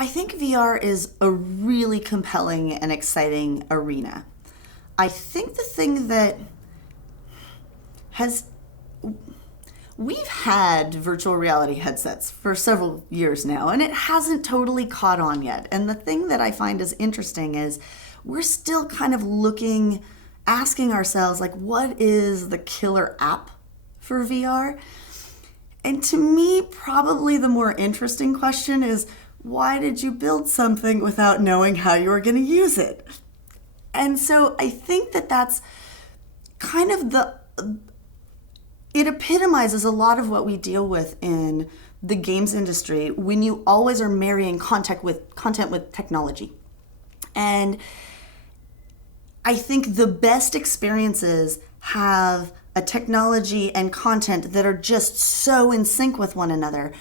I think VR is a really compelling and exciting arena. I think the thing that has we've had virtual reality headsets for several years now, and it hasn't totally caught on yet. And the thing that I find is interesting is we're still kind of asking ourselves, like, what is the killer app for VR? And to me, probably the more interesting question is, why did you build something without knowing how you were going to use it? And so I think that that's kind of it epitomizes a lot of what we deal with in the games industry when you always are marrying content with technology. And I think the best experiences have a technology and content that are just so in sync with one another,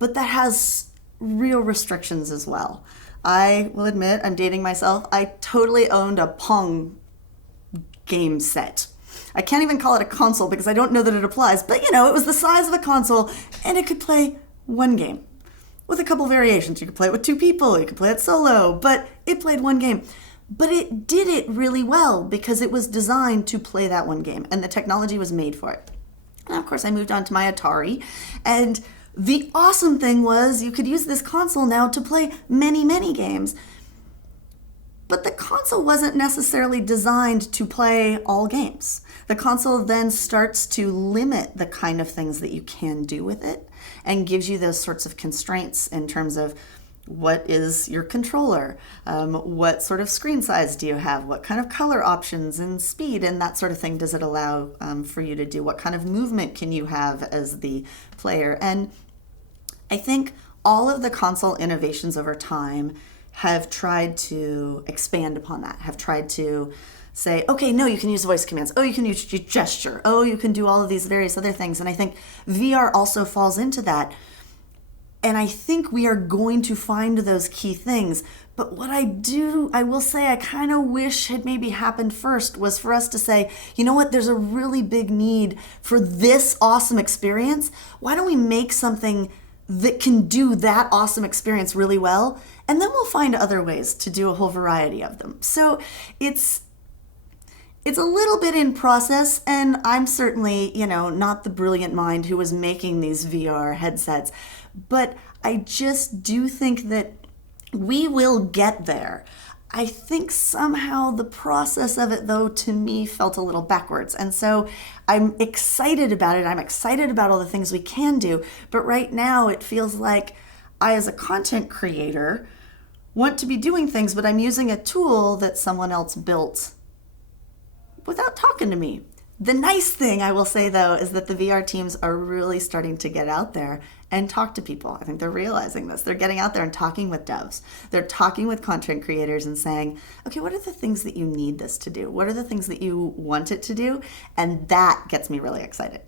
but that has real restrictions as well. I will admit, I'm dating myself, I totally owned a Pong game set. I can't even call it a console because I don't know that it applies, but it was the size of a console and it could play one game with a couple variations. You could play it with two people, you could play it solo, but it played one game. But it did it really well because it was designed to play that one game and the technology was made for it. And of course I moved on to my Atari, and the awesome thing was you could use this console now to play many, many games. But the console wasn't necessarily designed to play all games. The console then starts to limit the kind of things that you can do with it and gives you those sorts of constraints in terms of what is your controller, what sort of screen size do you have, what kind of color options and speed and that sort of thing does it allow for you to do, what kind of movement can you have as the player. And I think all of the console innovations over time have tried to expand upon that, have tried to say, okay, no, you can use voice commands. Oh, you can use gesture. Oh, you can do all of these various other things. And I think VR also falls into that. And I think we are going to find those key things. But what I will say I kind of wish had maybe happened first was for us to say, you know what, there's a really big need for this awesome experience. Why don't we make something that can do that awesome experience really well? And then we'll find other ways to do a whole variety of them. So it's a little bit in process, and I'm certainly, not the brilliant mind who was making these VR headsets, but I just do think that we will get there. I think somehow the process of it, though, to me felt a little backwards. And so I'm excited about it. I'm excited about all the things we can do. But right now it feels like I, as a content creator, want to be doing things, but I'm using a tool that someone else built without talking to me. The nice thing I will say, though, is that the VR teams are really starting to get out there and talk to people. I think they're realizing this. They're getting out there and talking with devs. They're talking with content creators and saying, okay, what are the things that you need this to do? What are the things that you want it to do? And that gets me really excited.